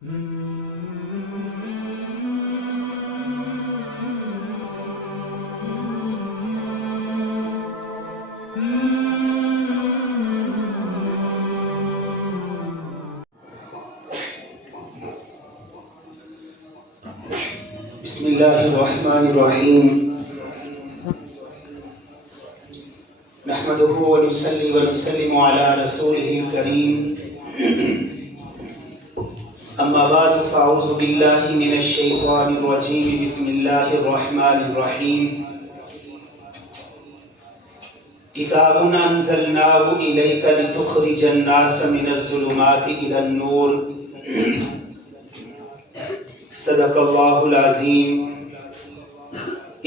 بسم اللہ الرحمن الرحیم نحمده ونصلي ونسلم على رسوله الكريم اما بعد فاعوذ باللہ من الشیطان الرجیم بسم اللہ الرحمن الرحیم کتاب انزلناه الیک لتخرج الناس من الظلمات الى النور صدق اللہ العظیم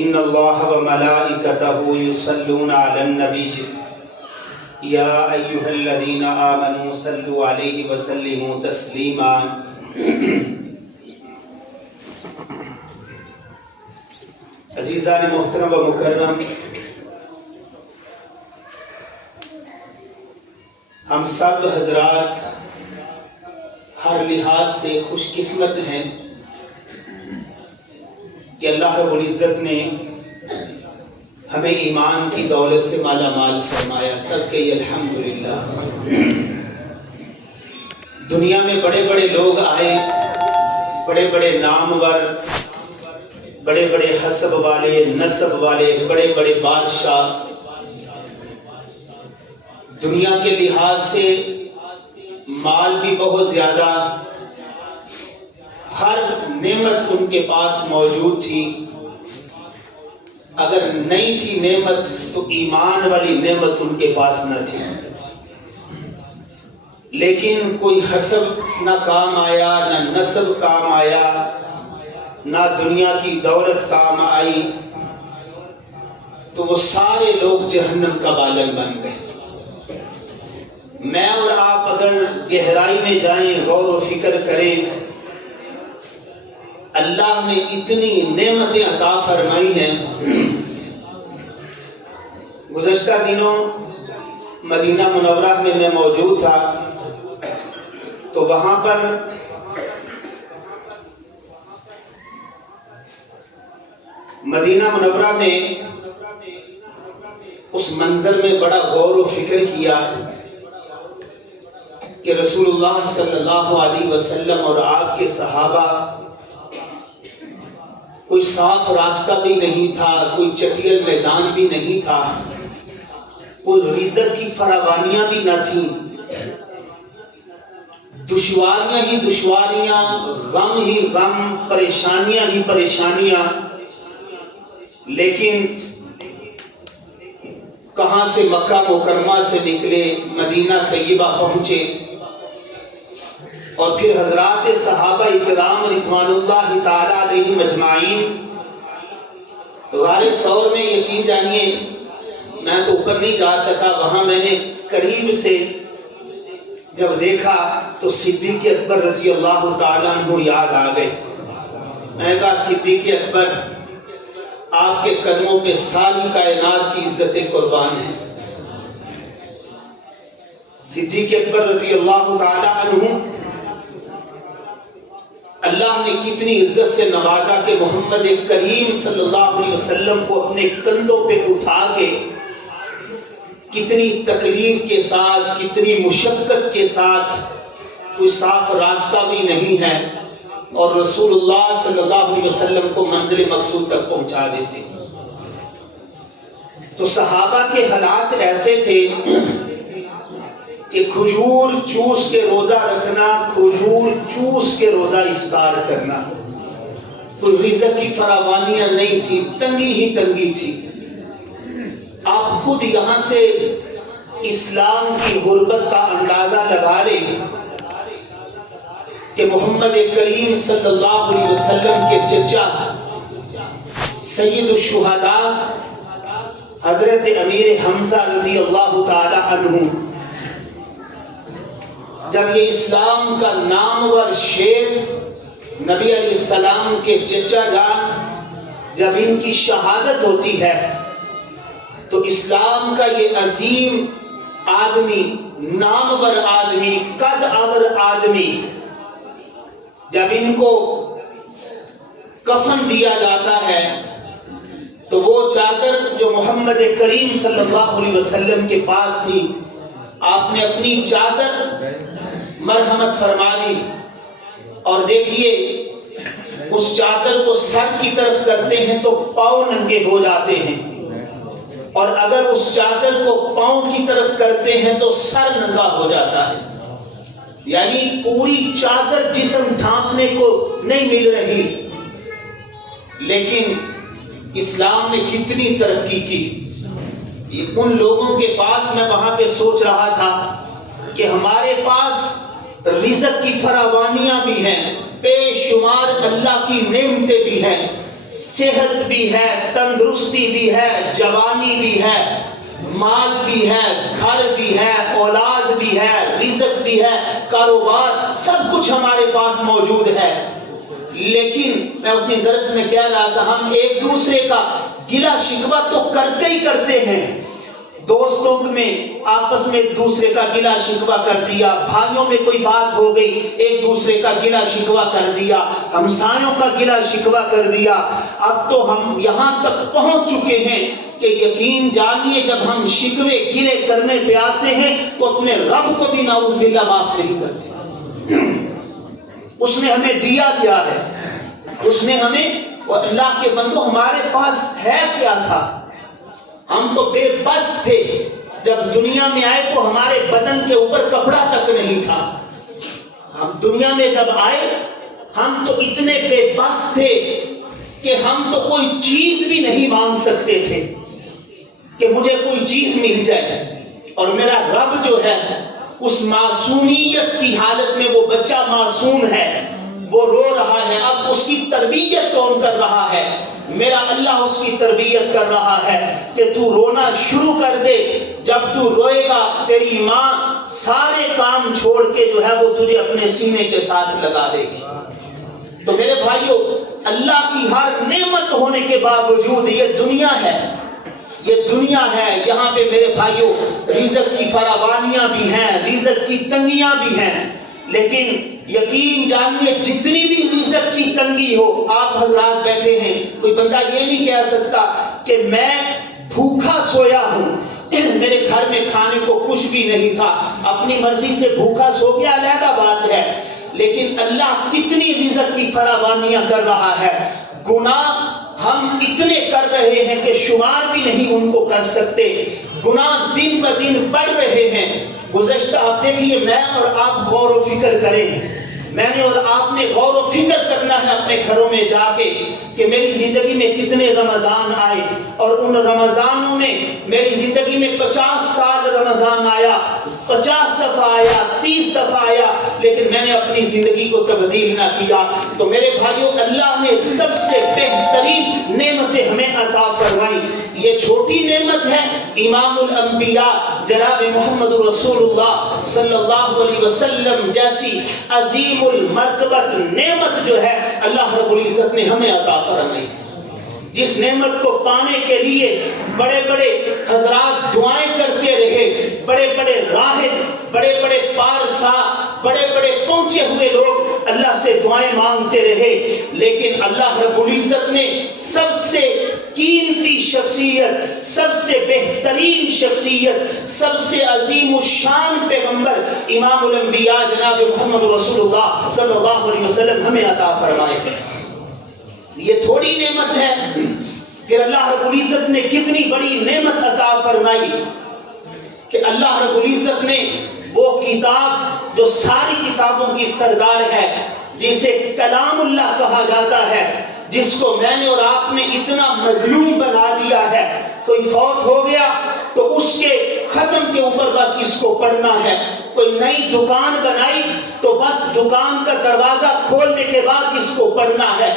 ان اللہ وملائکتہ یصلون علی النبی یا ایہا الذین آمنوا صلوا علیہ وسلموا تسلیما عزیزان محترم و مکرم، ہم سب حضرات ہر لحاظ سے خوش قسمت ہیں کہ اللہ رب العزت نے ہمیں ایمان کی دولت سے مالا مال فرمایا۔ سب کے الحمدللہ۔ دنیا میں بڑے بڑے لوگ آئے، بڑے بڑے نامور، بڑے بڑے حسب والے، نسب والے، بڑے بڑے بادشاہ، دنیا کے لحاظ سے مال بھی بہت زیادہ، ہر نعمت ان کے پاس موجود تھی۔ اگر نہیں تھی نعمت تو ایمان والی نعمت ان کے پاس نہ تھی، لیکن کوئی حسب نہ کام آیا، نہ نسب کام آیا، نہ دنیا کی دولت کام آئی، تو وہ سارے لوگ جہنم کا بالن بن گئے۔ میں اور آپ اگر گہرائی میں جائیں، غور و فکر کریں، اللہ نے اتنی نعمتیں عطا فرمائی ہیں۔ گزشتہ دنوں مدینہ منورہ میں میں موجود تھا، تو وہاں پر مدینہ منورہ میں اس منظر میں بڑا غور و فکر کیا کہ رسول اللہ صلی اللہ علیہ وسلم اور آپ کے صحابہ، کوئی صاف راستہ بھی نہیں تھا، کوئی چٹیل میدان بھی نہیں تھا، کوئی رزق کی فراوانیاں بھی نہ تھیں، دشواریاں ہی دشواریاں، غم ہی غم، پریشانیاں ہی پریشانیاں۔ لیکن کہاں سے مکہ مکرمہ سے نکلے، مدینہ طیبہ پہنچے، اور پھر حضرات صحابہ اکرام رضوان اللہ تعالی علیہم اجمعین غار ثور میں، یقین جانیے میں تو اوپر نہیں جا سکا، وہاں میں نے قریب سے جب دیکھا تو صدیق اکبر رضی اللہ تعالیٰ عنہ یاد آ گئے۔ میں نے کہا صدیق اکبر، آپ کے قدموں پہ ساری کائنات کی عزتیں قربان ہیں۔ صدیق اکبر رضی اللہ تعالیٰ عنہ، اللہ نے کتنی عزت سے نوازا کہ محمد کریم صلی اللہ علیہ وسلم کو اپنے کندھوں پہ اٹھا کے کتنی تکلیف کے ساتھ، کتنی مشقت کے ساتھ، کوئی صاف راستہ بھی نہیں ہے، اور رسول اللہ صلی اللہ علیہ وسلم کو منزل مقصود تک پہنچا دیتے۔ تو صحابہ کے حالات ایسے تھے کہ کھجور چوس کے روزہ رکھنا، کھجور چوس کے روزہ افطار کرنا، کوئی رزق کی فراوانیاں نہیں تھی، تنگی ہی تنگی تھی۔ آپ خود یہاں سے اسلام کی غربت کا اندازہ لگا لیں کہ محمد کریم صلی اللہ علیہ وسلم کے چچا سید الشہداء حضرت امیر حمزہ رضی اللہ تعالی عنہ، جب یہ اسلام کا نامور شیر نبی علیہ السلام کے چچا جان، جب ان کی شہادت ہوتی ہے تو اسلام کا یہ عظیم آدمی، نامور آدمی، قد آور آدمی جب ان کو کفن دیا جاتا ہے تو وہ چادر جو محمد کریم صلی اللہ علیہ وسلم کے پاس تھی، آپ نے اپنی چادر مرحمت فرما دی، اور دیکھیے اس چادر کو سر کی طرف کرتے ہیں تو پاؤں ننگے ہو جاتے ہیں، اور اگر اس چادر کو پاؤں کی طرف کرتے ہیں تو سر ننگا ہو جاتا ہے۔ یعنی پوری چادر جسم ڈھانپنے کو نہیں مل رہی، لیکن اسلام نے کتنی ترقی کی۔ ان لوگوں کے پاس، میں وہاں پہ سوچ رہا تھا کہ ہمارے پاس رزق کی فراوانیاں بھی ہیں، بے شمار اللہ کی نعمتیں بھی ہیں، صحت بھی ہے، تندرستی بھی ہے، جوانی بھی ہے، مال بھی ہے، گھر بھی ہے، اولاد بھی ہے، رزق بھی ہے، کاروبار، سب کچھ ہمارے پاس موجود ہے۔ لیکن میں اس دن درس میں کہہ رہا تھا، ہم ایک دوسرے کا گلہ شکوہ تو کرتے ہی کرتے ہیں، دوستوں میں آپس میں ایک دوسرے کا گلہ شکوہ کر دیا، بھائیوں میں کوئی بات ہو گئی ایک دوسرے کا گلہ شکوہ کر دیا، ہمسایوں کا گلہ شکوہ کر دیا۔ اب تو ہم یہاں تک پہنچ چکے ہیں کہ یقین جانیے جب ہم شکوے گلے کرنے پہ آتے ہیں تو اپنے رب کو بھی نعوذ باللہ معاف نہیں کرتے۔ اس نے ہمیں دیا کیا ہے؟ اس نے ہمیں، اللہ کے بندو ہمارے پاس ہے کیا تھا؟ ہم تو بے بس تھے، جب دنیا میں آئے تو ہمارے بدن کے اوپر کپڑا تک نہیں تھا۔ ہم دنیا میں جب آئے ہم تو اتنے بے بس تھے کہ ہم تو کوئی چیز بھی نہیں مانگ سکتے تھے کہ مجھے کوئی چیز مل جائے، اور میرا رب جو ہے اس معصومیت کی حالت میں، وہ بچہ معصوم ہے، وہ رو رہا ہے، اب اس کی تربیت کون کر رہا ہے؟ میرا اللہ اس کی تربیت کر رہا ہے کہ تو رونا شروع کر دے، جب تو روئے گا تیری ماں سارے کام چھوڑ کے جو ہے وہ تجھے اپنے سینے کے ساتھ لگا دے گی۔ تو میرے بھائیوں، اللہ کی ہر نعمت ہونے کے باوجود یہ دنیا ہے، یہ دنیا ہے، یہاں پہ میرے بھائیوں رزق کی فراوانیاں بھی ہیں، رزق کی تنگیاں بھی ہیں، لیکن یقین جانیے جتنی بھی رزق کی تنگی ہو، آپ حضرات بیٹھے ہیں، کوئی بندہ یہ نہیں کہہ سکتا کہ میں بھوکا سویا ہوں، میرے گھر میں کھانے کو کچھ بھی نہیں تھا، اپنی مرضی سے بھوکا سو گیا، علیحدہ بات ہے، لیکن اللہ کتنی رزق کی فراوانیاں کر رہا ہے۔ گناہ ہم اتنے کر رہے ہیں کہ شمار بھی نہیں ان کو کر سکتے، گناہ دن بہ دن بڑھ رہے ہیں۔ گزشتہ ہفتے دیکھیے، میں اور آپ غور و فکر کریں، میں نے اور آپ نے غور و فکر کرنا ہے اپنے گھروں میں جا کے کہ میری زندگی میں کتنے رمضان آئے، اور ان رمضانوں میں میری زندگی میں 50 سال رمضان آیا، 50 دفعہ آیا، 30 دفعہ آیا، لیکن میں نے اپنی زندگی کو تبدیل نہ کیا۔ تو میرے بھائیوں، اللہ نے سب سے بہترین نعمتیں ہمیں عطا فرمائی۔ یہ چھوٹی نعمت ہے، امام الانبیاء جناب محمد رسول اللہ صلی اللہ علیہ وسلم جیسی عظیم المرتبت نعمت جو ہے اللہ رب العزت نے ہمیں عطا فرمائی، جس نعمت کو پانے کے لیے بڑے بڑے حضرات دعائیں کرتے رہے، بڑے بڑے راہب، بڑے بڑے پارسا، بڑے بڑے پہنچے ہوئے لوگ اللہ سے دعائیں مانگتے رہے، لیکن اللہ رب العزت نے سب سے قیمتی شخصیت، سب سے بہترین شخصیت، سب سے عظیم الشان پیغمبر امام الانبیاء جناب محمد رسول اللہ صلی اللہ علیہ وسلم ہمیں عطا فرمائے ہیں۔ یہ تھوڑی نعمت ہے، پھر اللہ رب العزت نے کتنی بڑی نعمت عطا فرمائی کہ اللہ رب العزت نے وہ کتاب جو ساری کتابوں کی سردار ہے، جسے کلام اللہ کہا جاتا ہے، جس کو میں نے اور آپ نے اتنا مظلوم بنا دیا ہے، کوئی فوت ہو گیا تو اس کے ختم کے اوپر بس اس کو پڑھنا ہے، کوئی نئی دکان بنائی تو بس دکان کا دروازہ کھولنے کے بعد اس کو پڑھنا ہے،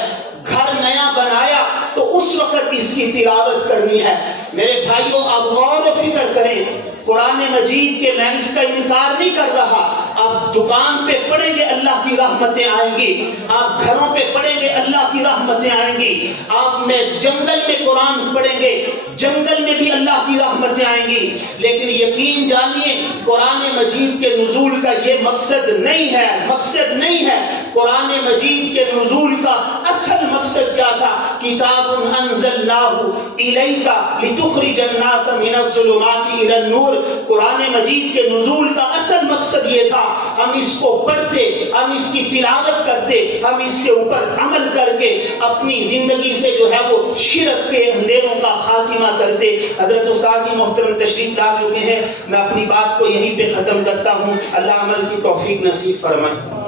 گھر نیا بنایا تو اس وقت اس کی تلاوت کرنی ہے۔ میرے بھائیوں، آپ غور و فکر کریں، قرآن مجید کے، میں اس کا انکار نہیں کر رہا، آپ دکان پہ پڑھیں گے اللہ کی رحمتیں آئیں گی، آپ گھروں پہ پڑھیں گے اللہ کی رحمتیں آئیں گی، آپ میں جنگل میں قرآن پڑھیں گے جنگل میں بھی اللہ کی رحمتیں آئیں گی، لیکن یقین جانیے قرآن مجید کے نزول کا یہ مقصد نہیں ہے، مقصد نہیں ہے۔ قرآن مجید کے نزول کا اصل مقصد کیا تھا؟ کتاب انزلناہ الیک لتخرج الناس من الظلمات الی النور. قرآن مجید کے نزول کا اصل مقصد یہ تھا ہم اس کو پڑھتے، ہم اس کی تلاوت کرتے، ہم اس کے اوپر عمل کر کے اپنی زندگی سے جو ہے وہ شرک کے اندھیروں کا خاتمہ کرتے. حضرت استاد محترم تشریف لا چکے ہیں، میں اپنی بات کو یہیں پہ ختم کرتا ہوں. اللہ عمل کی توفیق نصیب فرمائے.